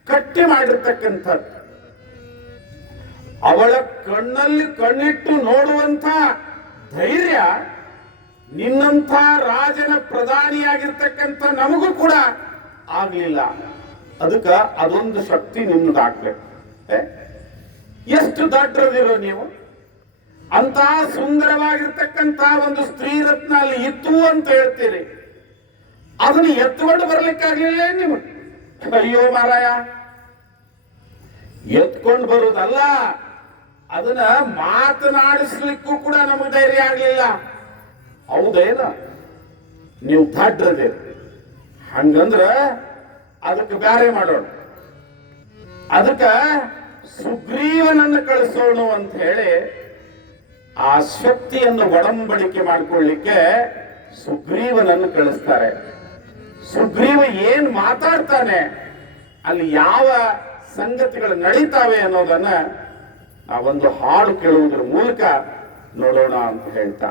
ಕಟ್ಟಿ ಮಾಡಿರ್ತಕ್ಕಂಥದ್ದು. ಅವಳ ಕಣ್ಣಲ್ಲಿ ಕಣ್ಣಿಟ್ಟು ನೋಡುವಂತ ಧೈರ್ಯ ನಿನ್ನಂಥ ರಾಜನ ಪ್ರಧಾನಿಯಾಗಿರ್ತಕ್ಕಂಥ ನಮಗೂ ಕೂಡ ಆಗ್ಲಿಲ್ಲ. ಅದಕ್ಕ ಅದೊಂದು ಶಕ್ತಿ ನಿಮ್ಮದಾಗ್ಬೇಕು? ಎಷ್ಟು ದಡ್ರದಿರೋ ನೀವು? ಅಂತ ಸುಂದರವಾಗಿರ್ತಕ್ಕಂಥ ಒಂದು ಸ್ತ್ರೀ ರತ್ನ ಅಲ್ಲಿ ಇತ್ತು ಅಂತ ಹೇಳ್ತೀರಿ. ಅದನ್ನು ಎತ್ಕೊಂಡು ಬರ್ಲಿಕ್ಕಾಗ್ಲಿಲ್ಲ ನೀವು ಅಯ್ಯೋ ಮಾರಾಯ. ಎತ್ಕೊಂಡು ಬರೋದಲ್ಲ ಅದನ್ನ ಮಾತನಾಡಿಸ್ಲಿಕ್ಕೂ ಕೂಡ ನಮಗೆ ಧೈರ್ಯ ಆಗ್ಲಿಲ್ಲ. ಹೌದೇನ? ನೀವು ದಾಡ್ರದೇ ಹಂಗಂದ್ರ ಅದಕ್ಕೆ ಬ್ಯಾರೆ ಮಾಡೋಣ. ಅದಕ್ಕ ಸುಗ್ರೀವನನ್ನು ಕಳಿಸೋಣ ಅಂತ ಹೇಳಿ ಆ ಶಕ್ತಿಯನ್ನು ಒಡಂಬಡಿಕೆ ಮಾಡಿಕೊಳ್ಳಿಕ್ಕೆ ಸುಗ್ರೀವನನ್ನು ಕಳಿಸ್ತಾರೆ. ಸುಗ್ರೀವ ಏನ್ ಮಾತಾಡ್ತಾನೆ, ಅಲ್ಲಿ ಯಾವ ಸಂಗತಿಗಳು ನಡೀತಾವೆ ಅನ್ನೋದನ್ನ ಆ ಒಂದು ಹಾಡು ಕೇಳುವುದರ ಮೂಲಕ ನೋಡೋಣ ಅಂತ ಹೇಳ್ತಾ.